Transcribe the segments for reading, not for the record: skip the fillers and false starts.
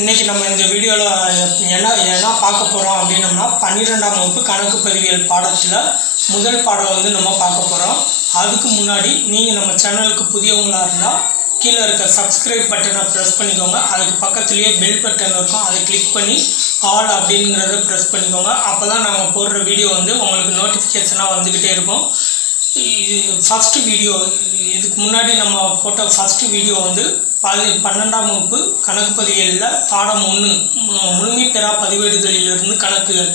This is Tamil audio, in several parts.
இன்னைக்கு நம்ம இந்த வீடியோல என்ன பார்க்க போறோம் அப்படின்னா 12ஆம் வகுப்பு கணக்கு பதிவியல் பாடத்துல முதல் பாடம் வந்து நம்ம பார்க்க போறோம். அதுக்கு முன்னாடி நீங்க நம்ம சேனலுக்கு புதியவங்களா இருந்தா கீழே இருக்க சப்ஸ்கிரைப் பட்டனை பிரஸ் பண்ணிக்கோங்க. அதுக்கு பக்கத்துலயே பெல் பட்டன் இருக்கும், அதை கிளிக் பண்ணி ஆல் அப்படிங்கறத பிரஸ் பண்ணிக்கோங்க. அப்பதான் நாங்க போடுற வீடியோ வந்து உங்களுக்கு நோட்டிபிகேஷனா வந்துகிட்டே இருக்கும். ஃபர்ஸ்ட் வீடியோ, இதுக்கு முன்னாடி நம்ம போட்ட ஃபர்ஸ்ட் வீடியோ வந்து 12ஆம் வகுப்பு கணக்கு பதிவியலில் பாடம் 1 முழுமை பெறா பதிவேடுகளிலிருந்து கணக்குகள்,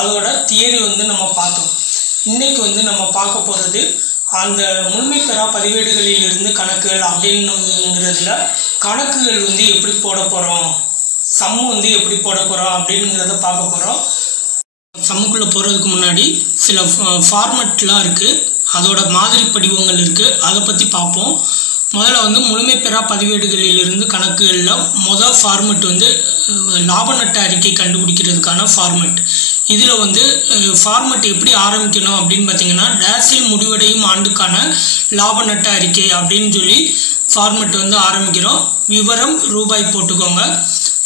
அதோட தியரி வந்து நம்ம பார்த்தோம். இன்னைக்கு வந்து நம்ம பார்க்க போகிறது அந்த முழுமை பெறா பதிவேடுகளில் இருந்து கணக்குகள் அப்படிங்கிறதுல கணக்குகள் வந்து எப்படி போட போகிறோம், சம்மு வந்து எப்படி போட போகிறோம் அப்படிங்கிறத பார்க்க போகிறோம். சம்முக்குள்ளே போகிறதுக்கு முன்னாடி சில ஃபார்மெட்லாம் இருக்குது, அதோட மாதிரி படிவங்கள் இருக்குது, அதை பற்றி பார்ப்போம். முதல்ல வந்து முழுமை பெறா பதிவேடுகளில் இருந்து கணக்குகளில் முதல் ஃபார்மெட் வந்து லாப நட்ட அறிக்கை கண்டுபிடிக்கிறதுக்கான ஃபார்மெட். இதில் வந்து ஃபார்மெட் எப்படி ஆரம்பிக்கணும் அப்படின்னு பார்த்தீங்கன்னா, டேஸில் முடிவடையும் ஆண்டுக்கான லாப நட்ட அறிக்கை அப்படின்னு சொல்லி ஃபார்மெட் வந்து ஆரம்பிக்கிறோம். விவரம் ரூபாய் போட்டுக்கோங்க.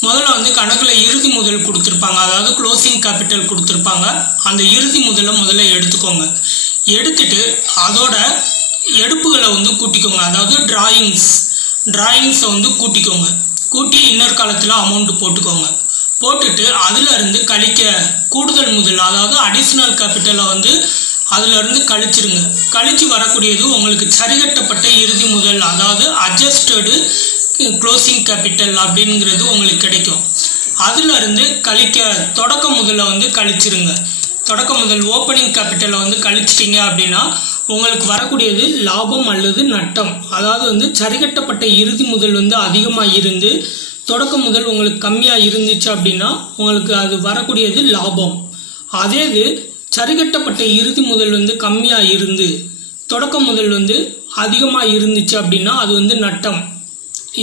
முதல்ல வந்து கணக்கில் இறுதி முதல் கொடுத்துருப்பாங்க, அதாவது க்ளோசிங் கேபிட்டல் கொடுத்துருப்பாங்க. அந்த இறுதி முதல்ல எடுத்துக்கோங்க. எடுத்துட்டு அதோட எடுப்புகளை வந்து கூட்டிக்கோங்க, அதாவது டிராயிங்ஸை வந்து கூட்டிக்கோங்க. கூட்டி இன்னர் காலத்தில் அமௌண்ட் போட்டுக்கோங்க. போட்டுட்டு அதுல இருந்து கழிக்க கூடுதல் முதல், அதாவது அடிஷனல் கேபிட்டலை வந்து அதுல இருந்து கழிச்சிருங்க. கழிச்சு வரக்கூடியது உங்களுக்கு சரிகட்டப்பட்ட இறுதி முதல், அதாவது அட்ஜஸ்டடு க்ளோசிங் கேபிட்டல் அப்படிங்கிறது உங்களுக்கு கிடைக்கும். அதுல இருந்து கழிக்க தொடக்க முதல்ல வந்து கழிச்சிருங்க. தொடக்க முதல் ஓப்பனிங் கேபிட்டலை வந்து கழிச்சிட்டிங்க அப்படின்னா உங்களுக்கு வரக்கூடியது லாபம் அல்லது நட்டம். அதாவது வந்து சரிகட்டப்பட்ட இறுதி முதல் வந்து அதிகமாக இருந்து தொடக்க முதல் உங்களுக்கு கம்மியாக இருந்துச்சு அப்படின்னா உங்களுக்கு அது வரக்கூடியது லாபம். அதே இது சரிகட்டப்பட்ட இறுதி முதல் வந்து கம்மியாக இருந்து தொடக்க முதல் வந்து அதிகமாக இருந்துச்சு அப்படின்னா அது வந்து நட்டம்.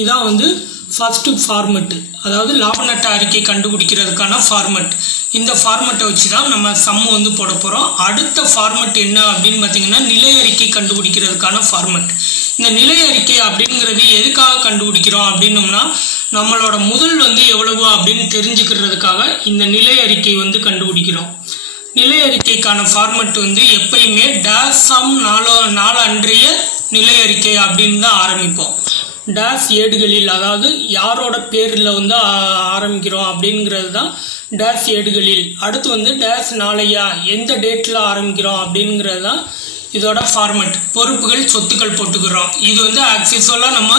இதான் வந்து ஃபர்ஸ்ட் ஃபார்மெட், அதாவது லாப நட்ட அறிக்கை கண்டுபிடிக்கிறதுக்கான ஃபார்மெட். இந்த ஃபார்மெட்டை வச்சு தான் நம்ம சம்மு வந்து போட போகிறோம். அடுத்த ஃபார்மெட் என்ன அப்படின்னு பார்த்தீங்கன்னா, நிலை அறிக்கை கண்டுபிடிக்கிறதுக்கான ஃபார்மெட். இந்த நிலை அறிக்கை அப்படிங்கிறது எதுக்காக கண்டுபிடிக்கிறோம் அப்படின்னோம்னா, நம்மளோட முதல் வந்து எவ்வளவு அப்படின்னு தெரிஞ்சுக்கிறதுக்காக இந்த நிலை அறிக்கை வந்து கண்டுபிடிக்கிறோம். நிலை அறிக்கைக்கான ஃபார்மெட் வந்து எப்பயுமே டேஸ் சம் நாலு அன்றைய நிலை அறிக்கை அப்படின்னு தான் ஆரம்பிப்போம். டேஸ் ஏடுகளில், அதாவது யாரோட பேரில் வந்து ஆரம்பிக்கிறோம் அப்படிங்கிறது தான் டேஸ் ஏடுகளில். அடுத்து வந்து டேஸ் நாளையா, எந்த டேட்டில் ஆரம்பிக்கிறோம் அப்படிங்கிறது தான் இதோட ஃபார்மெட். பொறுப்புகள் சொத்துக்கள் போட்டுக்கிறோம். இது வந்து ஆக்சுவலாக நம்ம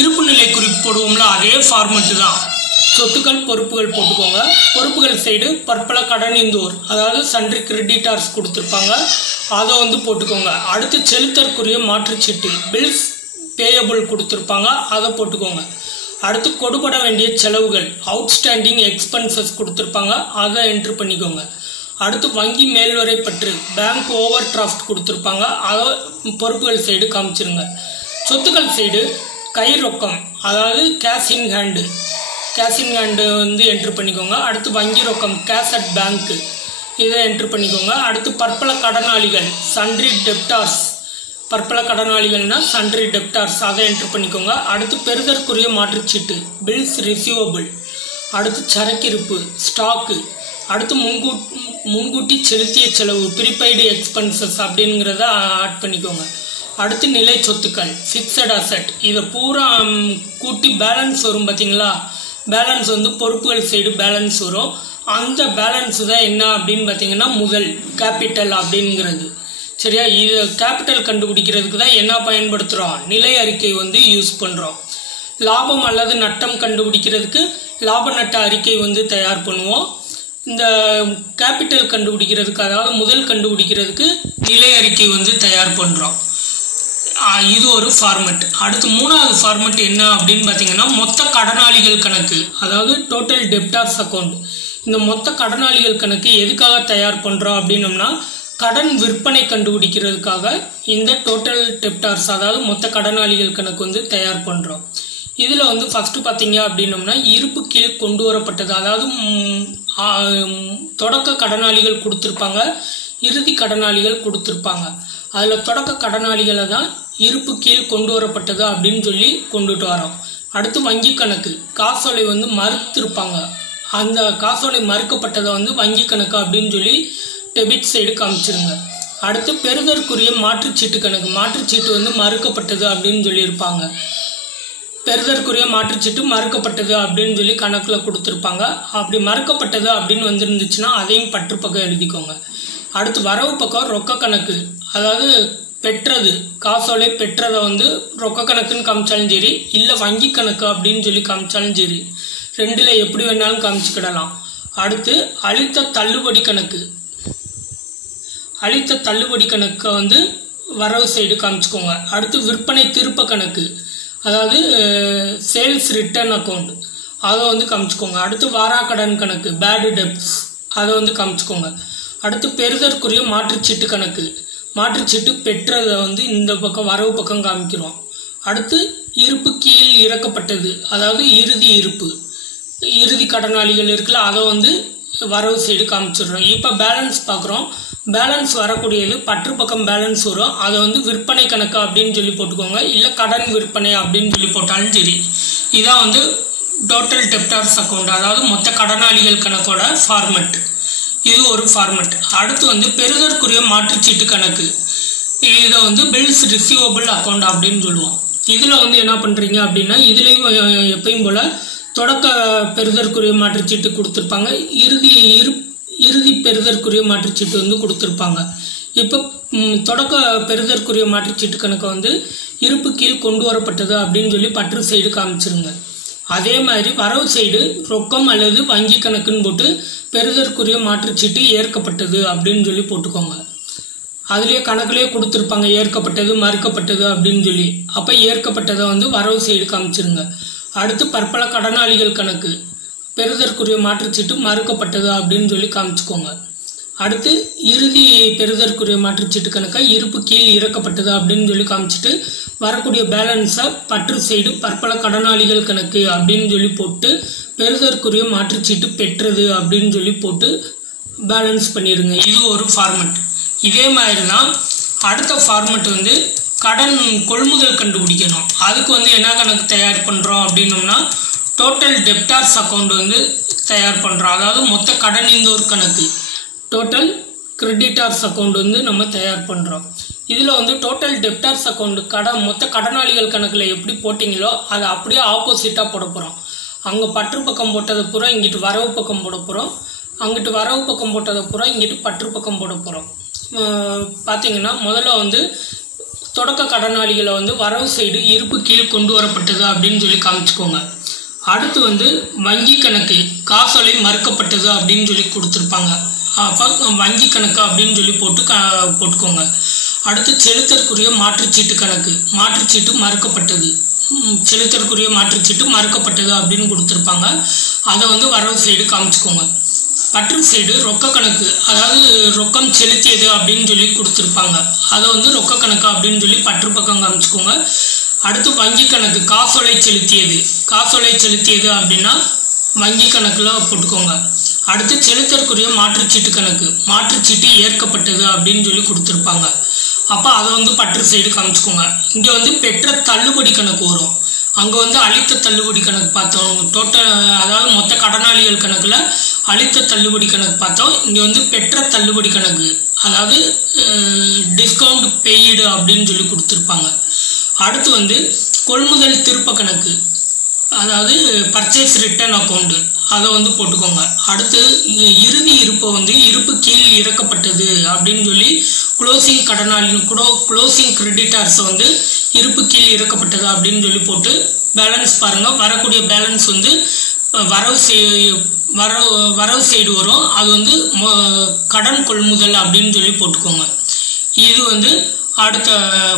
இருப்பு நிலை குறிப்பு போடுவோம்ல, அதே ஃபார்மெட்டு தான். சொத்துக்கள் பொறுப்புகள் போட்டுக்கோங்க. பொறுப்புகள் சைடு பற்பல கடன் இந்தோர், அதாவது சன்றி கிரெடிட்டார்ஸ் கொடுத்துருப்பாங்க, அதை வந்து போட்டுக்கோங்க. அடுத்து செலுத்தற்குரிய மாற்றுச்சீட்டு பில்ஸ் பேயபிள் கொடுத்துருப்பாங்க, அதை போட்டுக்கோங்க. அடுத்து கொடுபட வேண்டிய செலவுகள் அவுட்ஸ்டாண்டிங் எக்ஸ்பென்சஸ் கொடுத்துருப்பாங்க, அதை என்ட்ரு பண்ணிக்கோங்க. அடுத்து வங்கி மேல்வரை பற்று பேங்க் ஓவர் டிராஃப்ட் கொடுத்துருப்பாங்க, அதை பொறுப்புகள் சைடு காமிச்சிருங்க. சொத்துக்கள் சைடு கை ரொக்கம், அதாவது கேஷ் இன் ஹேண்டு வந்து என்ட்ரு பண்ணிக்கோங்க. அடுத்து வங்கி ரொக்கம் கேஷ் அட் பேங்க், இதை என்ட்ரு பண்ணிக்கோங்க. அடுத்து பற்பல கடனாளிகள் சன்ட்ரி டெப்டார்ஸ், பற்பல கடனாளிகள்னா சன்ட்ரி டெப்டார்ஸ், அதை என்ட்ரு பண்ணிக்கோங்க. அடுத்து பெறுதற்குரிய மாற்றுச்சீட்டு பில்ஸ் ரிசீவபிள். அடுத்து சரக்கிருப்பு ஸ்டாக்கு. அடுத்து முன்கூட்டி செலுத்திய செலவு ப்ரீபெய்டு எக்ஸ்பென்சஸ் அப்படிங்கிறத ஆட் பண்ணிக்கோங்க. அடுத்து நிலை சொத்துக்கள் ஃபிக்ஸட் அசெட், இதை பூரா கூட்டி பேலன்ஸ் வரும் பார்த்தீங்களா, பேலன்ஸ் வந்து பொறுப்புகள் சைடு பேலன்ஸ் வரும். அந்த பேலன்ஸ் தான் என்ன அப்படின்னு பார்த்தீங்கன்னா முதல் கேபிட்டல் அப்படிங்கிறது. சரியா, இது கேபிட்டல் கண்டுபிடிக்கிறதுக்கு தான் என்ன பயன்படுத்துகிறோம், நிலை அறிக்கை வந்து யூஸ் பண்ணுறோம். லாபம் அல்லது நட்டம் கண்டுபிடிக்கிறதுக்கு லாப நட்ட அறிக்கை வந்து தயார் பண்ணுவோம். இந்த கேபிட்டல் கண்டுபிடிக்கிறதுக்கு, அதாவது முதல் கண்டுபிடிக்கிறதுக்கு நிலை அறிக்கை வந்து தயார் பண்ணுறோம். இது ஒரு ஃபார்மெட். அடுத்து மூணாவது ஃபார்மெட் என்ன அப்படின்னு பார்த்தீங்கன்னா, மொத்த கடனாளிகள் கணக்கு, அதாவது டோட்டல் டெப்டார்ஸ் அக்கௌண்ட். இந்த மொத்த கடனாளிகள் கணக்கு எதுக்காக தயார் பண்ணுறோம் அப்படின்னம்னா, கடன் விற்பனை கண்டுபிடிக்கிறதுக்காக இந்த டோட்டல் டெப்டார்ஸ், அதாவது மொத்த கடனாளிகள் கணக்கு வந்து தயார் பண்ணுறோம். இதில் வந்து ஃபர்ஸ்ட் பார்த்தீங்க அப்படின்னம்னா, இருப்பு கீழ் கொண்டு வரப்பட்டது, அதாவது தொடக்க கடனாளிகள் கொடுத்துருப்பாங்க, இறுதி கடனாளிகள் கொடுத்துருப்பாங்க. அதில் தொடக்க கடனாளிகளை தான் இருப்பு கீழ் கொண்டு வரப்பட்டது அப்படின்னு சொல்லி கொண்டுட்டு வரோம். அடுத்து வங்கி கணக்கு காசோலை வந்து மறுத்திருப்பாங்க, அந்த காசோலை மறுக்கப்பட்டதை வந்து வங்கி கணக்கு அப்படின்னு சொல்லி டெபிட் சைடு காமிச்சிருங்க. அடுத்து பெறுதற்குரிய மாற்றுச்சீட்டு கணக்கு, மாற்றுச்சீட்டு வந்து மறுக்கப்பட்டது அப்படின்னு சொல்லியிருப்பாங்க, பெறுதற்குரிய மாற்றுச்சீட்டு மறுக்கப்பட்டது அப்படின்னு சொல்லி கணக்கில் கொடுத்துருப்பாங்க. அப்படி மறுக்கப்பட்டது அப்படின்னு வந்துருந்துச்சுன்னா அதையும் பற்று பக்கம் எழுதிக்கோங்க. அடுத்து வரவு பக்கம் ரொக்க கணக்கு, அதாவது பெற்றது காசோலை பெற்றதை வந்து ரொக்க கணக்குன்னு காமிச்சாலும் சரி, இல்லை வங்கி கணக்கு அப்படின்னு சொல்லி காமிச்சாலும் சரி, ரெண்டுல எப்படி வேணாலும் காமிச்சுக்கிடலாம். அடுத்து அளித்த தள்ளுபடி கணக்கு, அளித்த தள்ளுபடி கணக்கை வந்து வரவு சைடு காமிச்சுக்கோங்க. அடுத்து விற்பனை திருப்ப கணக்கு, அதாவது சேல்ஸ் ரிட்டர்ன் அக்கௌண்ட், அதை வந்து காமிச்சுக்கோங்க. அடுத்து வாராக்கடன் கணக்கு பேட் டெப்ட்ஸ், அதை வந்து காமிச்சுக்கோங்க. அடுத்து பெறுதற்குரிய மாற்றுச்சீட்டு கணக்கு, மாற்றுச்சீட்டு பெற்றதை வந்து இந்த பக்கம் வரவு பக்கம் காமிக்கிறோம். அடுத்து இருப்பு கீழ் இறக்கப்பட்டது, அதாவது இறுதி இருப்பு, இறுதி கடனாளிகள் இருக்குல்ல, அதை வந்து வரவு சைடு காமிச்சிடுறோம். இப்போ பேலன்ஸ் பார்க்குறோம். பேலன்ஸ் வரக்கூடியது பற்று பக்கம் பேலன்ஸ் வரும், அதை வந்து விற்பனை கணக்கு அப்படின்னு சொல்லி போட்டுக்கோங்க, இல்லை கடன் விற்பனை அப்படின்னு சொல்லி போட்டாலும் சரி. இதான் வந்து டோட்டல் டெப்டார்ஸ் அக்கௌண்ட், அதாவது மொத்த கடனாளிகள் கணக்கோட ஃபார்மெட். இது ஒரு ஃபார்மெட். அடுத்து வந்து பெறுதற்குரிய மாற்றுச்சீட்டு கணக்கு, இதை வந்து பில்ஸ் ரிசீவபிள் அக்கௌண்ட் அப்படின்னு சொல்லுவோம். இதில் வந்து என்ன பண்ணுறீங்க அப்படின்னா, இதுலேயும் எப்பயும் போல் தொடக்க பெறுதற்குரிய மாற்றுச்சீட்டு கொடுத்துருப்பாங்க, இறுதி பெறுதற்குரிய மாற்றுச்சீட்டு வந்து கொடுத்துருப்பாங்க. இப்போ தொடக்க பெறுதற்குரிய மாற்றுச்சீட்டு கணக்கை வந்து இருப்பு கீழ் கொண்டு வரப்பட்டது அப்படின்னு சொல்லி பற்று சைடு காமிச்சிருங்க. அதே மாதிரி வரவு சைடு ரொக்கம் அல்லது வங்கி கணக்குன்னு போட்டு பெறுதற்குரிய மாற்றுச்சீட்டு ஏற்கப்பட்டது அப்படின்னு சொல்லி போட்டுக்கோங்க. அதுலேயே கணக்குலேயே கொடுத்துருப்பாங்க ஏற்கப்பட்டது மறுக்கப்பட்டது அப்படின்னு சொல்லி. அப்போ ஏற்கப்பட்டதை வந்து வரவு சைடு காமிச்சிருங்க. அடுத்து பற்பல கடனாளிகள் கணக்கு, பெறுதற்குரிய மாற்றுச்சீட்டு மறுக்கப்பட்டது அப்படின்னு சொல்லி காமிச்சுக்கோங்க. அடுத்து இறுதி பெறுதற்குரிய மாற்றுச்சீட்டு கணக்கை இருப்பு கீழ் இறக்கப்பட்டது அப்படின்னு சொல்லி காமிச்சிட்டு வரக்கூடிய பேலன்ஸை பற்று சைடு பற்பல கடனாளிகள் கணக்கு அப்படின்னு சொல்லி போட்டு பெறுதற்குரிய மாற்றுச்சீட்டு பெற்றது அப்படின்னு சொல்லி போட்டு பேலன்ஸ் பண்ணிடுங்க. இது ஒரு ஃபார்மெட். இதே மாதிரி தான் அடுத்த ஃபார்மெட் வந்து கடன் கொள்முதல் கண்டுபிடிக்கணும். அதுக்கு வந்து என்ன கணக்கு தயார் பண்ணுறோம் அப்படின்னோம்னா டோட்டல் டெப்டார்ஸ் அக்கௌண்ட் வந்து தயார் பண்ணுறோம், அதாவது மொத்த கடனீந்தோர் கணக்கு, டோட்டல் கிரெடிட்டார்ஸ் அக்கௌண்ட் வந்து நம்ம தயார் பண்ணுறோம். இதில் வந்து டோட்டல் டெப்டார்ஸ் அக்கௌண்ட் மொத்த கடனாளிகள் கணக்கில் எப்படி போட்டிங்களோ அதை அப்படியே ஆப்போசிட்டாக போட போகிறோம். அங்கே பற்று பக்கம் போட்டதை பூரா இங்கிட்டு வரவு பக்கம் போட போகிறோம், அங்கிட்டு வரவு பக்கம் போட்டதை பூரா இங்கிட்டு பற்று பக்கம் போட போகிறோம். பார்த்தீங்கன்னா முதல்ல வந்து தொடக்க கடனாளிகளை வந்து வரவு சைடு இருப்பு கீழ் கொண்டு வரப்பட்டது அப்படின்னு சொல்லி காமிச்சுக்கோங்க. அடுத்து வந்து வங்கி கணக்கு காசோலை மறுக்கப்பட்டது அப்படின்னு சொல்லி கொடுத்துருப்பாங்க, அப்போ வங்கி கணக்கு அப்படின்னு சொல்லி போட்டுக்கோங்க. அடுத்து செலுத்தற்குரிய மாற்றுச்சீட்டு கணக்கு, மாற்றுச்சீட்டு மறுக்கப்பட்டது, செலுத்தற்குரிய மாற்றுச்சீட்டு மறுக்கப்பட்டது அப்படின்னு கொடுத்துருப்பாங்க, அதை வந்து வரவு சைடு காமிச்சுக்கோங்க. பற்று சைடு ரொக்க கணக்கு, அதாவது ரொக்கம் செலுத்தியது அப்படின்னு சொல்லி கொடுத்துருப்பாங்க, அதை வந்து ரொக்க கணக்கு அப்படின்னு சொல்லி பற்று பக்கம் காமிச்சுக்கோங்க. அடுத்து வங்கி கணக்கு காசோலை செலுத்தியது, காசோலை செலுத்தியது அப்படின்னா வங்கி கணக்கில் போட்டுக்கோங்க. அடுத்து செலுத்தற்குரிய மாற்றுச்சீட்டு கணக்கு, மாற்றுச்சீட்டு ஏற்கப்பட்டது அப்படின்னு சொல்லி கொடுத்துருப்பாங்க, அப்போ அதை வந்து பற்று சைடு காமிச்சுக்கோங்க. இங்கே வந்து பெற்ற தள்ளுபடி கணக்கு வரும், அங்கே வந்து அளித்த தள்ளுபடி கணக்கு பார்த்தோம், டோட்டல் அதாவது மொத்த கடனாளிகள் கணக்கில் அளித்த தள்ளுபடி கணக்கு பார்த்தோம். இங்கே வந்து பெற்ற தள்ளுபடி கணக்கு, அதாவது டிஸ்கவுண்ட் பெய்டு அப்படின்னு சொல்லி கொடுத்துருப்பாங்க. அடுத்து வந்து கொள்முதல் திருப்ப கணக்கு, அதாவது பர்ச்சேஸ் ரிட்டர்ன் அக்கௌண்ட், அதை வந்து போட்டுக்கோங்க. அடுத்து இறுதி இருப்பை வந்து இருப்பு கீழ் இறக்கப்பட்டது அப்படின்னு சொல்லி க்ளோசிங் க்ளோசிங் கிரெடிட்டார்ஸை வந்து இருப்பு கீழ் இறக்கப்பட்டது அப்படின்னு சொல்லி போட்டு பேலன்ஸ் பாருங்க. வரக்கூடிய பேலன்ஸ் வந்து வரவு சைடு வரும், அது வந்து கடன் கொள்முதல் அப்படின்னு சொல்லி போட்டுக்கோங்க. இது வந்து அடுத்த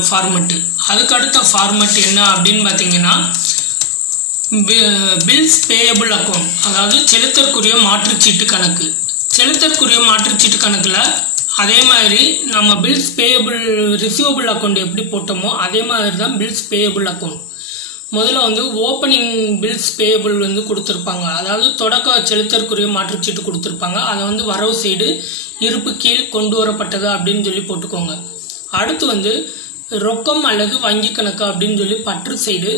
ஃபார்மெட்டு. அதுக்கு அடுத்த ஃபார்மெட் என்ன அப்படின்னு பார்த்தீங்கன்னா பில்ஸ் பேயபிள் அக்கௌண்ட், அதாவது செலுத்தற்குரிய மாற்றுச்சீட்டு கணக்கு. செலுத்தற்குரிய மாற்றுச்சீட்டு கணக்கில் அதே மாதிரி நம்ம பில்ஸ் பேயபிள் ரிசீவபிள் அக்கௌண்ட் எப்படி போட்டோமோ அதே மாதிரி தான் பில்ஸ் பேயபிள் அக்கௌண்ட். முதல்ல வந்து ஓப்பனிங் பில்ஸ் பேயபிள் வந்து கொடுத்துருப்பாங்க, அதாவது தொடக்க செலுத்தற்குரிய மாற்றுச்சீட்டு கொடுத்துருப்பாங்க, அதை வந்து வரவு சைடு இருப்பு கீழ் கொண்டு வரப்பட்டது அப்படின்னு சொல்லி போட்டுக்கோங்க. அடுத்து வந்து ரொக்கம் அல்லது வங்கி கணக்கு அப்படின்னு சொல்லி பற்று சைடு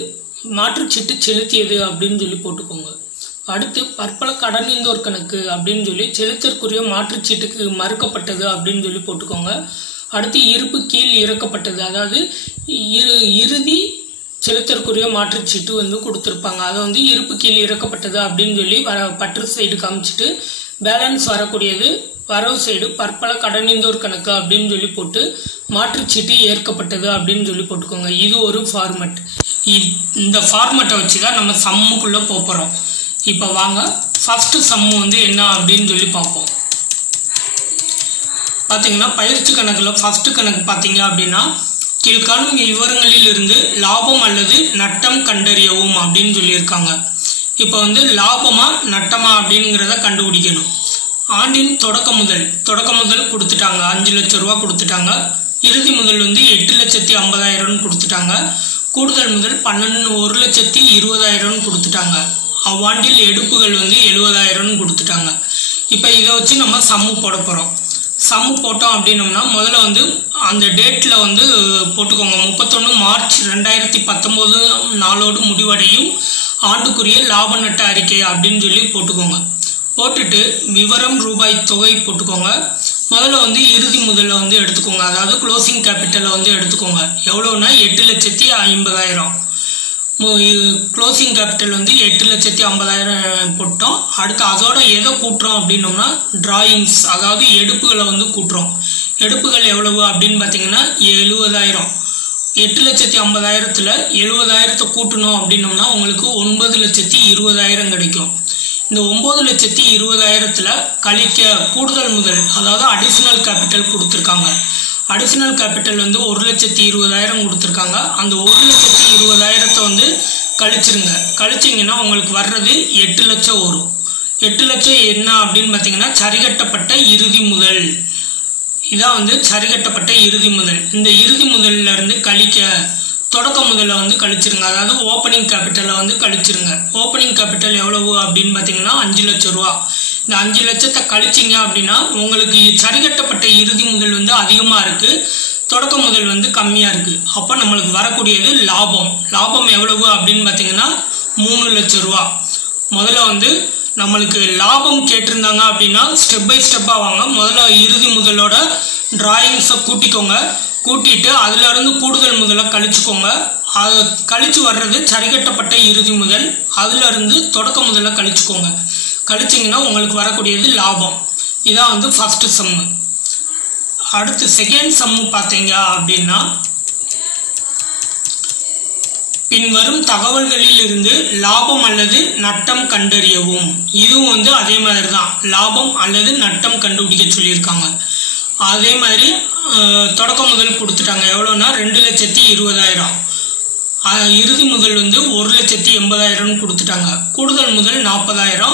மாற்றுச்சீட்டு செலுத்தியது அப்படின்னு சொல்லி போட்டுக்கோங்க. அடுத்து பற்பல கடனீந்தோர் கணக்கு அப்படின்னு சொல்லி செலுத்தற்குரிய மாற்றுச்சீட்டுக்கு மறுக்கப்பட்டது அப்படின்னு சொல்லி போட்டுக்கோங்க. அடுத்து இருப்பு கீழ் இறக்கப்பட்டது, அதாவது இறுதி செலுத்தற்குரிய மாற்றுச்சீட்டு வந்து கொடுத்துருப்பாங்க. அதை வந்து இருப்பு கீழ் இறக்கப்பட்டது அப்படின்னு சொல்லி பற்று சைடு காமிச்சிட்டு பேலன்ஸ் வரக்கூடியது வரவு சைடு பற்பல கடனீந்தோர் கணக்கு அப்படின்னு சொல்லி போட்டு மாற்றுச்சீட்டு ஏற்கப்பட்டது அப்படின்னு சொல்லி போட்டுக்கோங்க. இது ஒரு ஃபார்மட். இந்த ஃபார்மட்டை வச்சு தான் நம்ம சம்முக்குள்ளே போகிறோம். இப்போ வாங்க ஃபர்ஸ்ட் சம்மு வந்து என்ன அப்படின்னு சொல்லி பார்ப்போம். பார்த்தீங்கன்னா பயிற்சி கணக்கில் ஃபர்ஸ்ட் கணக்கு பார்த்தீங்க அப்படின்னா கீழ்காணும் விவரங்களில் இருந்து லாபம் அல்லது நட்டம் கண்டறியவும் அப்படின்னு சொல்லியிருக்காங்க. இப்போ வந்து லாபமா நட்டமா அப்படிங்கிறத கண்டுபிடிக்கணும். ஆண்டின் தொடக்க முதல் கொடுத்துட்டாங்க, 5 லட்சம் ரூபா கொடுத்துட்டாங்க. இறுதி முதல் வந்து 8,50,000 கொடுத்துட்டாங்க. கூடுதல் முதல் 1,20,000 கொடுத்துட்டாங்க. அவ்வாண்டில் எடுப்புகள் வந்து 70,000 கொடுத்துட்டாங்க. இப்போ இதை வச்சு நம்ம சம்மு போட போகிறோம். சம்மு போட்டோம் அப்படின்னோம்னா முதல்ல வந்து அந்த டேட்டில் வந்து போட்டுக்கோங்க. 31 மார்ச் 2019 நாளோடு முடிவடையும் ஆண்டுக்குரிய லாப நட்ட அறிக்கை அப்படின்னு சொல்லி போட்டுக்கோங்க. போட்டுட்டு விவரம் ரூபாய் தொகை போட்டுக்கோங்க. முதல்ல வந்து இறுதி முதல்ல வந்து எடுத்துக்கோங்க, அதாவது க்ளோசிங் கேபிட்டலை வந்து எடுத்துக்கோங்க. எவ்வளோன்னா 8,50,000. க்ளோசிங் கேபிட்டல் வந்து 8,50,000 போட்டோம். அடுத்து அதோட எதை கூட்டுறோம் அப்படின்னோம்னா டிராயிங்ஸ், அதாவது எடுப்புகளை வந்து கூட்டுறோம். எடுப்புகள் எவ்வளவு அப்படின்னு பார்த்தீங்கன்னா 70,000. 8,50,000ல் 70,000 கூட்டணும் அப்படின்னோம்னா உங்களுக்கு 9,20,000 கிடைக்கும். இந்த 9,20,000ல் கழிக்க கூடுதல் முதல், அதாவது அடிஷனல் கேபிட்டல் கொடுத்துருக்காங்க. அடிஷனல் கேபிட்டல் வந்து 1,20,000 கொடுத்துருக்காங்க. அந்த 1,20,000 வந்து கழிச்சிருங்க. கழிச்சிங்கன்னா உங்களுக்கு வர்றது 8 லட்சம் வரும். 8 லட்சம் என்ன அப்படின்னு பார்த்தீங்கன்னா சரிகட்டப்பட்ட இறுதி முதல். இதான் வந்து சரிகட்டப்பட்ட இறுதி முதல். இந்த இறுதி முதல்ல இருந்து கழிக்க தொடக்க முதல்ல வந்து கழிச்சிருங்க, அதாவது ஓப்பனிங் கேபிட்டலை வந்து கழிச்சிருங்க. ஓப்பனிங் கேபிட்டல் எவ்வளவு அப்படின்னு பார்த்தீங்கன்னா 5 லட்சம் ரூபா. இந்த 5 லட்சத்தை கழிச்சிங்க அப்படின்னா உங்களுக்கு சரிகட்டப்பட்ட இறுதி முதல் வந்து அதிகமாக இருக்குது, தொடக்க முதல் வந்து கம்மியாக இருக்குது. அப்போ நம்மளுக்கு வரக்கூடியது லாபம். லாபம் எவ்வளவு அப்படின்னு பார்த்தீங்கன்னா 3 லட்சம் ரூபா. முதல்ல வந்து நம்மளுக்கு லாபம் கேட்டிருந்தாங்க அப்படின்னா ஸ்டெப் பை ஸ்டெப்பாக வாங்க. முதல்ல இறுதி முதலோட டிராயிங்ஸை கூட்டிக்கோங்க. கூட்டிட்டு அதுல இருந்து கூடுதல் முதல்ல கழிச்சுக்கோங்க. அது கழிச்சு வர்றது சரிகட்டப்பட்ட இறுதி முதல். அதுல இருந்து தொடக்க முதல்ல கழிச்சுக்கோங்க. கழிச்சிங்கன்னா உங்களுக்கு வரக்கூடியது லாபம். இதான் வந்து ஃபர்ஸ்ட் சம்மு. அடுத்து செகண்ட் சம்மு பார்த்தீங்க அப்படின்னா பின்வரும் தகவல்களில் இருந்து லாபம் அல்லது நட்டம் கண்டறியவும். இதுவும் வந்து அதே மாதிரி தான், லாபம் அல்லது நட்டம் கண்டுபிடிக்க சொல்லியிருக்காங்க. அதே மாதிரி தொடக்க முதல் கொடுத்துட்டாங்க. எவ்வளோன்னா 2,20,000. இறுதி முதல் வந்து 1,80,000 கொடுத்துட்டாங்க. கூடுதல் முதல் 40,000.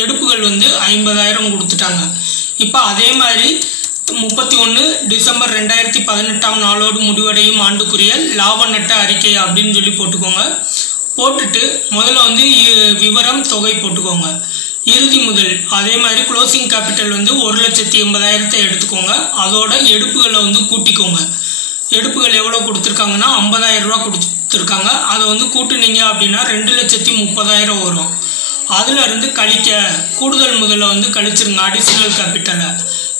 எடுப்புகள் வந்து 50,000 கொடுத்துட்டாங்க. இப்போ அதே மாதிரி 31 டிசம்பர் 2018 நாளோடு முடிவடையும் ஆண்டுக்குரிய லாப நட்ட அறிக்கை அப்படின்னு சொல்லி போட்டுக்கோங்க. போட்டுட்டு முதல்ல வந்து விவரம் தொகை போட்டுக்கோங்க. இறுதி முதல் அதே மாதிரி க்ளோசிங் கேபிட்டல் வந்து 1,80,000 எடுத்துக்கோங்க. அதோட எடுப்புகளை வந்து கூட்டிக்கோங்க. எடுப்புகள் எவ்வளோ கொடுத்துருக்காங்கன்னா 50,000 ரூபா கொடுத்துருக்காங்க. அதை வந்து கூட்டுனீங்க அப்படின்னா 2,30,000 வரும். அதுல இருந்து கழிக்க கூடுதல் முதல்ல வந்து கழிச்சிருங்க. அடிஷனல் கேபிட்டலை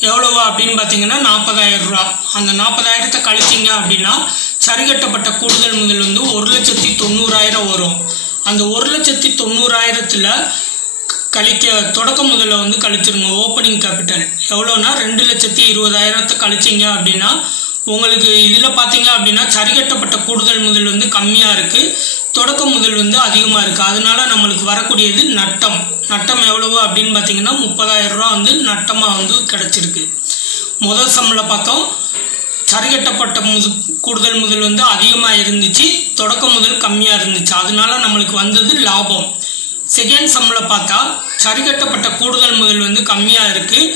எவ்வளவு அப்படின்னு பார்த்தீங்கன்னா 40,000 ரூபா. அந்த 40,000 கழிச்சிங்க அப்படின்னா சரிகட்டப்பட்ட கூடுதல் முதல் வந்து 1,90,000 வரும். அந்த 1,90,000ல் கழிக்க தொடக்க முதல்ல வந்து கழிச்சிருங்க. ஓப்பனிங் கேபிட்டல் எவ்வளோன்னா 2,20,000 கழிச்சிங்க அப்படின்னா உங்களுக்கு இதில் பார்த்தீங்க அப்படின்னா சரிகட்டப்பட்ட கூடுதல் முதல் வந்து கம்மியாக இருக்குது, தொடக்க முதல் வந்து அதிகமாக இருக்குது. அதனால நம்மளுக்கு வரக்கூடியது நட்டம். நட்டம் எவ்வளவு அப்படின்னு பார்த்தீங்கன்னா 30,000 ரூபா வந்து நட்டமாக வந்து கிடைச்சிருக்கு. முதல் சம்மில் பார்த்தோம் சரிகட்டப்பட்ட கூடுதல் முதல் வந்து அதிகமாக இருந்துச்சு, தொடக்க முதல் கம்மியாக இருந்துச்சு. அதனால நம்மளுக்கு வந்தது லாபம். செகண்ட் சம்மில் பார்த்தா சரிகட்டப்பட்ட கூடுதல் முதல் வந்து கம்மியாக இருக்குது,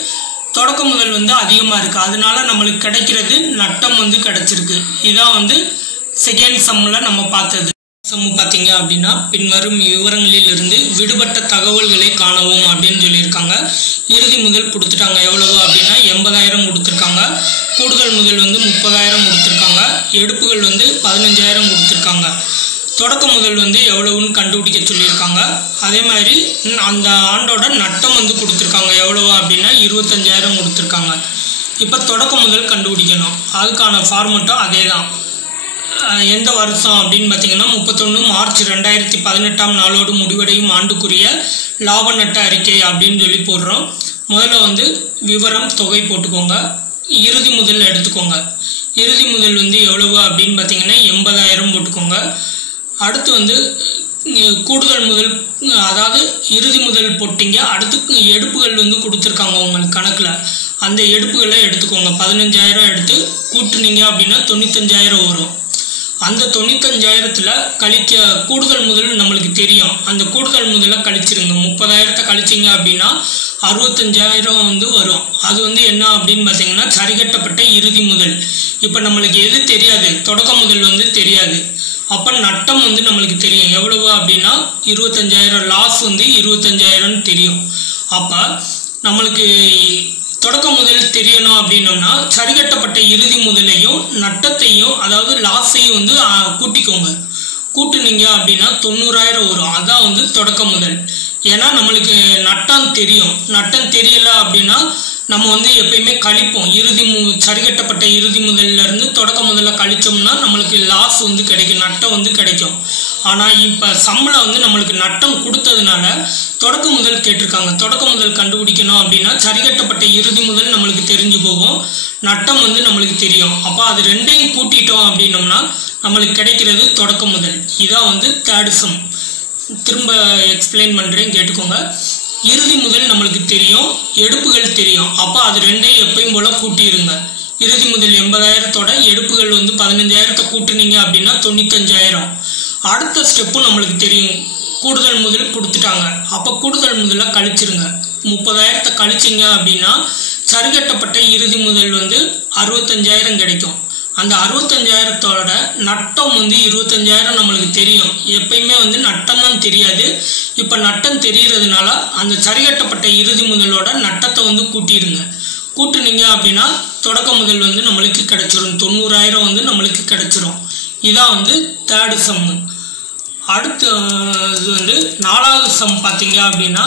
தொடக்க முதல் வந்து அதிகமாக இருக்குது. அதனால நம்மளுக்கு கிடைக்கிறது நட்டம் வந்து கிடைச்சிருக்கு. இதான் வந்து செகண்ட் சம்மில் நம்ம பார்த்தது. சம்மு பார்த்தீங்க அப்படின்னா பின்வரும் விவரங்களில் இருந்து விடுபட்ட தகவல்களை காணவும் அப்படின்னு சொல்லியிருக்காங்க. இறுதி முதல் கொடுத்துட்டாங்க. எவ்வளவு அப்படின்னா 80,000 கொடுத்துருக்காங்க. கூடுதல் முதல் வந்து 30,000 கொடுத்துருக்காங்க. எடுப்புகள் வந்து 15,000 கொடுத்துருக்காங்க. தொடக்க முதல் வந்து எவ்வளவுன்னு கண்டுபிடிக்க சொல்லியிருக்காங்க. அதே மாதிரி அந்த ஆண்டோட நட்டம் வந்து கொடுத்துருக்காங்க. எவ்வளவா அப்படின்னா 25,000 கொடுத்துருக்காங்க. இப்போ தொடக்க முதல் கண்டுபிடிக்கணும். அதுக்கான ஃபார்மெட்டும் அதே தான். எந்த வருஷம் அப்படின்னு பார்த்தீங்கன்னா 31 மார்ச் 2018 நாளோடு முடிவடையும் ஆண்டுக்குரிய லாப நட்ட அறிக்கை அப்படின்னு சொல்லி போடுறோம். முதல்ல வந்து விவரம் தொகை போட்டுக்கோங்க. இறுதி முதல் எடுத்துக்கோங்க. இறுதி முதல் வந்து எவ்வளவு அப்படின்னு பார்த்தீங்கன்னா 80,000 போட்டுக்கோங்க. அடுத்து வந்து கூடுதல் முதல், அதாவது இறுதி முதல் போட்டிங்க. அடுத்து எடுப்புகள் வந்து கொடுத்துருக்காங்க உங்களுக்கு கணக்கில். அந்த எடுப்புகளை எடுத்துக்கோங்க. 15,000 எடுத்து கூட்டுனீங்க அப்படின்னா 95,000 வரும். அந்த 95,000த்தில் கழிக்க கூடுதல் முதல் நம்மளுக்கு தெரியும். அந்த கூடுதல் முதல்ல கழிச்சிருங்க. 30,000 கழிச்சிங்க அப்படின்னா 65,000 வந்து வரும். அது வந்து என்ன அப்படின்னு பார்த்தீங்கன்னா சரிகட்டப்பட்ட இறுதி முதல். இப்போ நம்மளுக்கு எது தெரியாது, தொடக்க முதல் வந்து தெரியாது. அப்போ நட்டம் வந்து நம்மளுக்கு தெரியும். எவ்வளவு அப்படின்னா 25,000, லாஸ் வந்து 25,000 தெரியும். அப்போ நம்மளுக்கு தொடக்க முதல் தெரியணும் அப்படின்னோம்னா சரிகட்டப்பட்ட இறுதி முதலையும் நட்டத்தையும், அதாவது லாஸையும் வந்து கூட்டிக்கோங்க. கூட்டுனீங்க அப்படின்னா 90,000 வரும். அதான் வந்து தொடக்க முதல். ஏன்னா நம்மளுக்கு நட்டம் தெரியும். நட்டம் தெரியல அப்படின்னா நம்ம வந்து எப்பயுமே கழிப்போம். சரிகட்டப்பட்ட இறுதி முதல்ல இருந்து தொடக்க முதல்ல கழிச்சோம்னா நம்மளுக்கு லாஸ் வந்து கிடைக்கும், நட்டம் வந்து கிடைக்கும். ஆனால் இப்போ சம்பளம் வந்து நம்மளுக்கு நட்டம் கொடுத்ததுனால தொடக்க முதல் கேட்டிருக்காங்க. தொடக்க முதல் கண்டுபிடிக்கணும் அப்படின்னா சரிகட்டப்பட்ட இறுதி முதல் நம்மளுக்கு தெரிஞ்சு போகும், நட்டம் வந்து நம்மளுக்கு தெரியும். அப்போ அது ரெண்டையும் கூட்டிட்டோம் அப்படின்னோம்னா நம்மளுக்கு கிடைக்கிறது தொடக்க முதல். இதான் வந்து தேர்ட் சம். திரும்ப எக்ஸ்பிளைன் பண்ணுறேன், கேட்டுக்கோங்க. இறுதி முதல் நம்மளுக்கு தெரியும், எடுப்புகள் தெரியும். அப்போ அது ரெண்டையும் எப்பயும் போல கூட்டிடுங்க. இறுதி முதல் 80,000 எடுப்புகள் வந்து 15,000 கூட்டுனீங்க அப்படின்னா 95,000. அடுத்த ஸ்டெப்பும் நம்மளுக்கு தெரியும். கூடுதல் முதல் கொடுத்துட்டாங்க. அப்போ கூடுதல் முதல்ல கழிச்சிருங்க. 30,000 கழிச்சிங்க அப்படின்னா சரிகட்டப்பட்ட இறுதி முதல் வந்து 65,000 கிடைக்கும். அந்த 65,000 நட்டம் வந்து 25,000 நம்மளுக்கு தெரியும். எப்பயுமே வந்து நட்டம் தான் தெரியாது. இப்போ நட்டம் தெரியறதுனால அந்த சரிகட்டப்பட்ட இறுதி முதலோட நட்டத்தை வந்து கூட்டிடுங்க. கூட்டுனீங்க அப்படின்னா தொடக்க முதல் வந்து நம்மளுக்கு கிடைச்சிரும். 90,000 வந்து நம்மளுக்கு கிடைச்சிரும். இதான் வந்து தேர்டு சம்மு. அடுத்து இது வந்து 4வது சம் பார்த்தீங்க அப்படின்னா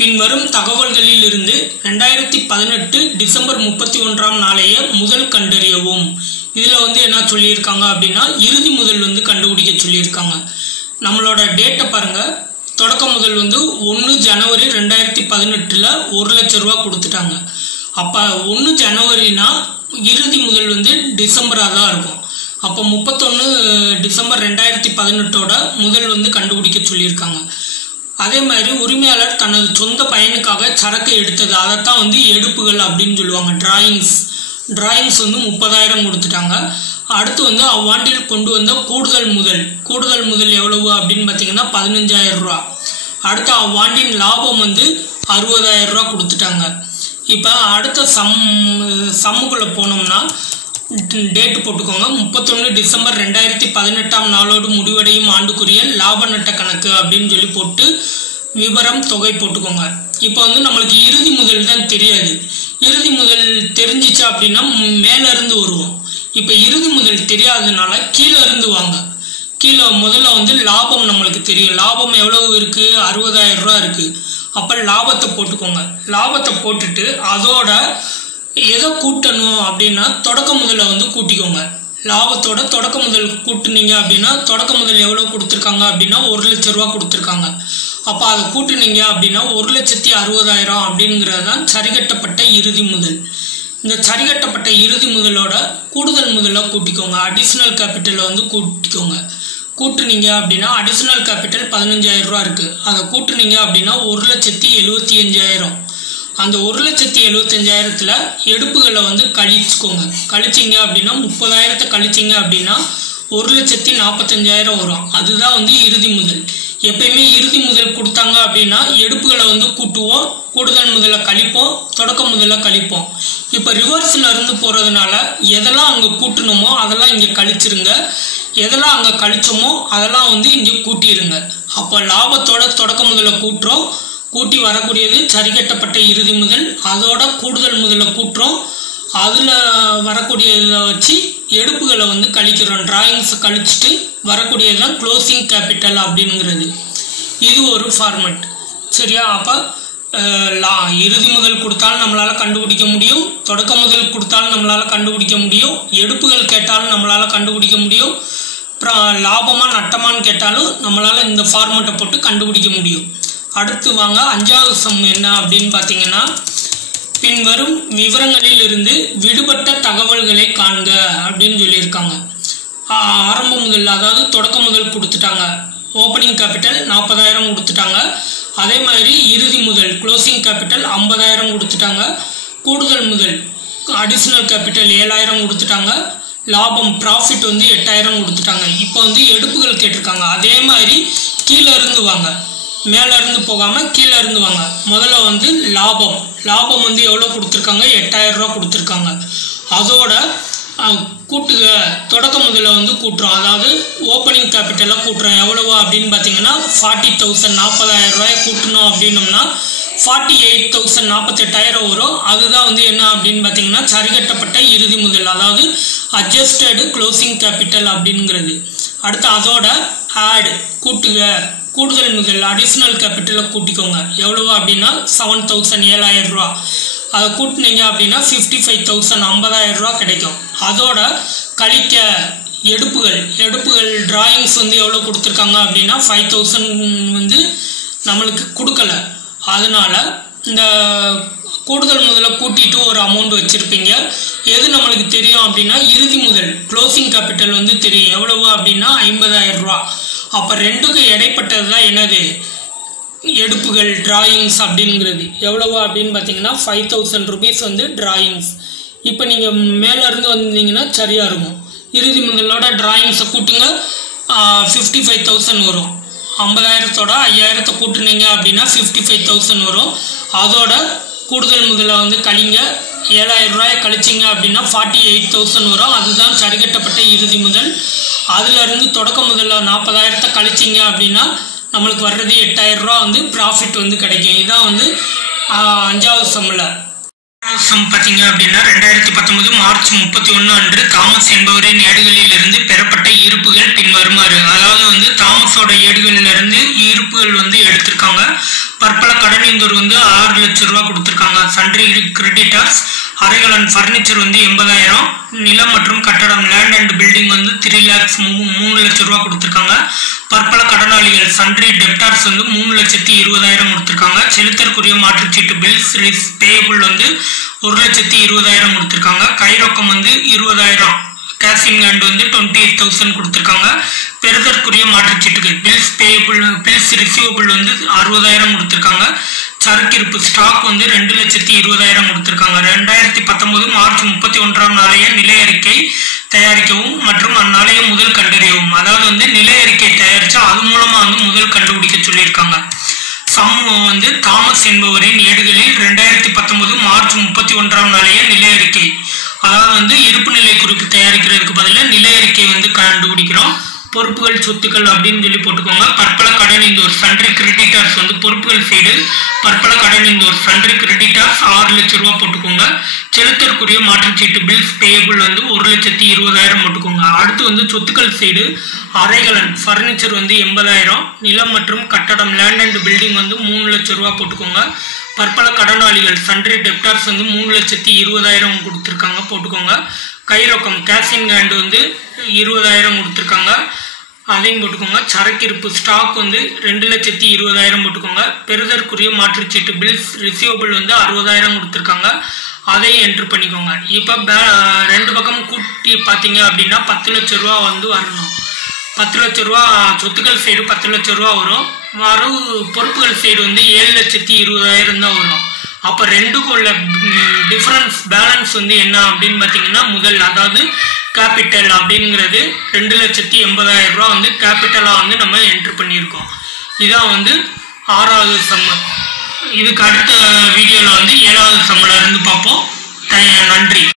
பின்வரும் தகவல்களில் இருந்து 2018 டிசம்பர் 31 நாளைய முதல் கண்டறியவும். இதில் வந்து என்ன சொல்லியிருக்காங்க அப்படின்னா இறுதி முதல் வந்து கண்டுபிடிக்க சொல்லியிருக்காங்க. நம்மளோட டேட்டை பாருங்க. தொடக்க முதல் வந்து 1 ஜனவரி 2018 1 லட்ச ரூபா கொடுத்துட்டாங்க. அப்போ 1 ஜனவரினா இறுதி முதல் வந்து டிசம்பராக தான் இருக்கும். அப்போ 31 டிசம்பர் 2018 முதல் வந்து கண்டுபிடிக்க சொல்லியிருக்காங்க. அதே மாதிரி உரிமையாளர் தனது சொந்த பயனுக்காக சரக்கு எடுத்தது, அதைத்தான் வந்து எடுப்புகள் அப்படின்னு சொல்லுவாங்க. டிராயிங்ஸ் வந்து 30,000 கொடுத்துட்டாங்க. அடுத்து வந்து அவ்வாண்டில் கொண்டு வந்த கூடுதல் முதல் எவ்வளவு அப்படின்னு பார்த்தீங்கன்னா 15,000 ரூபா. அடுத்து அவ்வாண்டின் லாபம் வந்து 60,000 ரூபா கொடுத்துட்டாங்க. இப்போ அடுத்த சம்முக்குள்ளே போனோம்னா டேட்டு போட்டுக்கோங்க. 31 டிசம்பர் 2018 நாளோடு முடிவடையும் ஆண்டுக்குரிய லாப நட்ட கணக்கு அப்படின்னு சொல்லி போட்டு விவரம் தொகை போட்டுக்கோங்க. இப்போ வந்து நம்மளுக்கு இறுதி முதல் தான் தெரியாது. இறுதி முதல் தெரிஞ்சிச்சு அப்படின்னா மேல இருந்து வருவோம். இப்போ இறுதி முதல் தெரியாததுனால கீழே இருந்து வாங்க. கீழே முதல்ல வந்து லாபம் நம்மளுக்கு தெரியும். லாபம் எவ்வளவு இருக்கு? 60,000 ரூபா இருக்கு. அப்போ லாபத்தை போட்டுக்கோங்க. லாபத்தை போட்டுட்டு அதோட எதை கூட்டணும் அப்படின்னா தொடக்க முதல்ல வந்து கூட்டிக்கோங்க. லாபத்தோட தொடக்க முதல் கூட்டுனீங்க அப்படின்னா தொடக்க முதல் எவ்வளோ கொடுத்துருக்காங்க அப்படின்னா 1 லட்ச ரூபா கொடுத்துருக்காங்க. அப்போ அதை கூட்டுனீங்க அப்படின்னா 1,60,000 அப்படிங்கிறது தான் சரிகட்டப்பட்ட இறுதி முதல். இந்த சரிகட்டப்பட்ட இறுதி முதலோட கூடுதல் முதல்ல கூட்டிக்கோங்க. அடிஷ்னல் கேபிட்டலை வந்து கூட்டிக்கோங்க. கூட்டுனீங்க அப்படின்னா அடிஷ்னல் கேபிட்டல் 15,000 ரூபா இருக்குது. அதை கூட்டுனீங்க அப்படின்னா 1,75,000. அந்த 1,75,000த்தில் எடுப்புகளை வந்து கழிச்சுக்கோங்க. கழிச்சிங்க அப்படின்னா 30,000 கழிச்சிங்க அப்படின்னா 1,45,000 வரும். அதுதான் வந்து இறுதி முதல். எப்பயுமே இறுதி முதல் கொடுத்தாங்க அப்படின்னா எடுப்புகளை வந்து கூட்டுவோம், கூடுதல் முதல்ல கழிப்போம், தொடக்க முதல்ல கழிப்போம். இப்போ ரிவர்ஸில் இருந்து போகிறதுனால எதெல்லாம் அங்கே கூட்டணுமோ அதெல்லாம் இங்கே கழிச்சிருங்க. எதெல்லாம் அங்கே கழிச்சோமோ அதெல்லாம் வந்து இங்கே கூட்டிடுங்க. அப்போ லாபத்தோட தொடக்க முதல்ல கூட்டுறோம், கூட்டி வரக்கூடியது சரிகட்டப்பட்ட இறுதி முதல், அதோட கூடுதல் முதல்ல கூட்டுறோம், அதில் வரக்கூடியதை வச்சு எடுப்புகளை வந்து கழிக்கிறோம். டிராயிங்ஸை கழிச்சிட்டு வரக்கூடியதுதான் க்ளோசிங் கேபிட்டல் அப்படிங்கிறது. இது ஒரு ஃபார்மெட். சரியா? அப்போ இறுதி முதல் கொடுத்தாலும் நம்மளால் கண்டுபிடிக்க முடியும், தொடக்க முதல் கொடுத்தாலும் நம்மளால் கண்டுபிடிக்க முடியும், எடுப்புகள் கேட்டாலும் நம்மளால் கண்டுபிடிக்க முடியும், அப்புறம் லாபமா நட்டமான்னு கேட்டாலும் நம்மளால் இந்த ஃபார்மெட்டை போட்டு கண்டுபிடிக்க முடியும். அடுத்து வாங்க, 5வது சம் என்ன அப்படின்னு பார்த்தீங்கன்னா, பின்வரும் விவரங்களில் இருந்து விடுபட்ட தகவல்களை காண்க அப்படின்னு சொல்லியிருக்காங்க. ஆரம்ப முதல், அதாவது தொடக்க முதல் கொடுத்துட்டாங்க. ஓப்பனிங் கேபிட்டல் 40,000 கொடுத்துட்டாங்க. அதே மாதிரி இறுதி முதல் க்ளோசிங் கேபிட்டல் 50,000 கொடுத்துட்டாங்க. கூடுதல் முதல் அடிஷ்னல் கேபிட்டல் 7,000 கொடுத்துட்டாங்க. லாபம் ப்ராஃபிட் வந்து 8,000 கொடுத்துட்டாங்க. இப்போ வந்து எடுப்புகள் கேட்டிருக்காங்க. அதே மாதிரி கீழே இருந்து வாங்க, மேலே இருந்து போகாமல் கீழே இருந்து வாங்க. முதல்ல வந்து லாபம் வந்து எவ்வளோ கொடுத்துருக்காங்க? 8,000 ரூபா கொடுத்துருக்காங்க. அதோட கூட்டுக தொடக்க முதல்ல வந்து கூட்டுறோம், அதாவது ஓப்பனிங் கேபிட்டலாக கூட்டுறோம். எவ்வளவா அப்படின்னு பார்த்தீங்கன்னா 40,000, 40,000 ரூபாயை கூட்டணும் அப்படின்னோம்னா 48,000, 48,000 வரும். அதுதான் வந்து என்ன அப்படின்னு பார்த்தீங்கன்னா சரிகட்டப்பட்ட இறுதி முதல், அதாவது அட்ஜஸ்டடு க்ளோசிங் கேபிட்டல் அப்படிங்கிறது. அடுத்து அதோட ஆட் கூட்டுக கூடுதல் முதல் அடிஷ்னல் கேபிட்டலை கூட்டிக்கோங்க. எவ்வளவா அப்படின்னா 7,000, 7,000 ரூபா. அதை கூட்டினீங்க அப்படின்னா 55,000, 50,000 ரூபா கிடைக்கும். அதோட கழிக்க எடுப்புகள் டிராயிங்ஸ் வந்து எவ்வளோ கொடுத்துருக்காங்க அப்படின்னா 5,000 வந்து நம்மளுக்கு கொடுக்கல. அதனால இந்த கூடுதல் முதல்ல கூட்டிட்டு ஒரு அமௌண்ட் வச்சுருப்பீங்க. எது நம்மளுக்கு தெரியும் அப்படின்னா இறுதி முதல் க்ளோசிங் கேபிட்டல் வந்து தெரியும். எவ்வளவு அப்படின்னா 50,000 ரூபா. அப்போ ரெண்டுக்கும் இடைப்பட்டது தான் என்னது? எடுப்புகள் டிராயிங்ஸ் அப்படிங்கிறது. எவ்வளவு அப்படின்னு பார்த்தீங்கன்னா 5,000 ருபீஸ் வந்து டிராயிங்ஸ். இப்போ நீங்கள் மேலே இருந்து வந்தீங்கன்னா சரியாக இருக்கும். இறுதி முதலோட டிராயிங்ஸை கூட்டுங்க, 55,000 வரும். 50,000தோட 5,000 கூட்டுனீங்க அப்படின்னா 55,000 வரும். அதோட கூடுதல் முதல்ல வந்து கழிங்க, 7,000 ரூபாயை கழிச்சிங்க அப்படின்னா 48,000 வரும். அதுதான் சரிகட்டப்பட்ட இறுதி முதல். அதுலேருந்து தொடக்க முதல்ல 40,000 கழிச்சிங்க அப்படின்னா நம்மளுக்கு வர்றது 8,000 ரூபா வந்து ப்ராஃபிட் வந்து கிடைக்கும். இதான் வந்து 5வது சம்மில். சம் பார்த்தீங்க அப்படின்னா 2019 மார்ச் 31 அன்று தாமஸ் என்பவரின் ஏடுகளில் இருந்து பெறப்பட்ட இருப்புகள் பின்வருமாறு. அதாவது வந்து தாமஸோட ஏடுகளில் இருந்து இருப்புகள் வந்து எடுத்திருக்காங்க. பற்பல கடனீந்தோர் வந்து 6 லட்சம் ரூபா கொடுத்துருக்காங்க. சன்ட்ரி கிரெடிட்டர்ஸ் அறைகள் அண்ட் ஃபர்னிச்சர் வந்து 80,000. நிலம் மற்றும் கட்டடம் லேண்ட் அண்ட் பில்டிங் வந்து 3 lakhs 3 லட்சம் ரூபா கொடுத்துருக்காங்க. பற்பல கடனாளிகள் சன்ட்ரி டெப்டார்ஸ் வந்து 3,20,000 கொடுத்துருக்காங்க. செலுத்தற்குரிய மாற்றுச்சீட்டு பில்ஸ் பேயபிள் வந்து 1,20,000 கொடுத்துருக்காங்க. கைரொக்கம் வந்து 20,000. கேஷிங் ஹேண்ட் வந்து 28,000 கொடுத்துருக்காங்க. பெறுதற்குரிய மாற்றுச்சீட்டுகள் பில்ஸ் பேயபிள் பில்ஸ் ரிசீவபிள் வந்து 60,000 கொடுத்துருக்காங்க. சரக்கிருப்பு ஸ்டாக் வந்து 2,20,000 கொடுத்துருக்காங்க. 2019 மார்ச் 31 நாளைய நிலை அறிக்கை தயாரிக்கவும் மற்றும் அந்நாளைய முதல் கண்டறியவும். அதாவது வந்து நிலை அறிக்கை தயாரிச்சா அது மூலமா வந்து முதல் கண்டுபிடிக்க சொல்லியிருக்காங்க. சம் வந்து தாமஸ் என்பவரின் ஏடுகளில் 2019 மார்ச் 31 நாளைய நிலை அறிக்கை, அதாவது வந்து இருப்பு நிலை குறிப்பு தயாரிக்கிறதுக்கு பதிலாக நிலை அறிக்கை வந்து கண்டுபிடிக்கிறோம். பொறுப்புகள் சொத்துக்கள் அப்படின்னு சொல்லி போட்டுக்கோங்க. பற்பல கடனீந்தோர் சன்ட்ரி கிரெடிட்டர்ஸ் வந்து பொறுப்புகள் சைடு, பற்பல கடனீந்தோர் சன்ட்ரி கிரெடிட்டர்ஸ் 6 லட்சம் ரூபா போட்டுக்கோங்க. செலுத்தற்குரிய மாற்றுச்சீட்டு பில்ஸ் பேயபிள் வந்து 1,20,000 போட்டுக்கோங்க. அடுத்து வந்து சொத்துக்கள் சைடு அறைகள் அண்ட் ஃபர்னிச்சர் வந்து 80,000. நிலம் மற்றும் கட்டடம் லேண்ட் அண்ட் பில்டிங் வந்து 3 லட்சம் ரூபா போட்டுக்கோங்க. பற்பல கடனாளிகள் சன்ட்ரி டெப்டார்ஸ் வந்து 3,20,000 கொடுத்துருக்காங்க போட்டுக்கோங்க. கைரொக்கம் கேஷிங் ஹேண்ட் வந்து 20,000 கொடுத்துருக்காங்க, அதையும் போட்டுக்கோங்க. சரக்கிருப்பு ஸ்டாக் வந்து 2,20,000 போட்டுக்கோங்க. பெறுதற்குரிய மாற்றுச்சீட்டு பில்ஸ் ரிசீவபிள் வந்து 60,000 கொடுத்துருக்காங்க, அதையும் என்ட்ரு பண்ணிக்கோங்க. இப்போ ரெண்டு பக்கம் கூட்டி பார்த்தீங்க அப்படின்னா 10 லட்சம் ரூபா வந்து வரணும். 10 லட்சம் ரூபா சொத்துக்கள் சைடு 10 லட்சம் ரூபா வரும். பொறுப்புகள் சைடு வந்து 7,20,000 தான் வரும். அப்போ ரெண்டுக்கும் உள்ள டிஃபரன்ஸ் பேலன்ஸ் வந்து என்ன அப்படின்னு பார்த்தீங்கன்னா முதல், அதாவது கேபிட்டல் அப்படிங்கிறது 2,80,000 ரூபா வந்து கேபிட்டலாக வந்து நம்ம என்ட்ரு பண்ணியிருக்கோம். இதான் வந்து 6வது சம்மு. இதுக்கு அடுத்த வீடியோவில் வந்து 7வது சம்மில் இருந்து பார்ப்போம். நன்றி.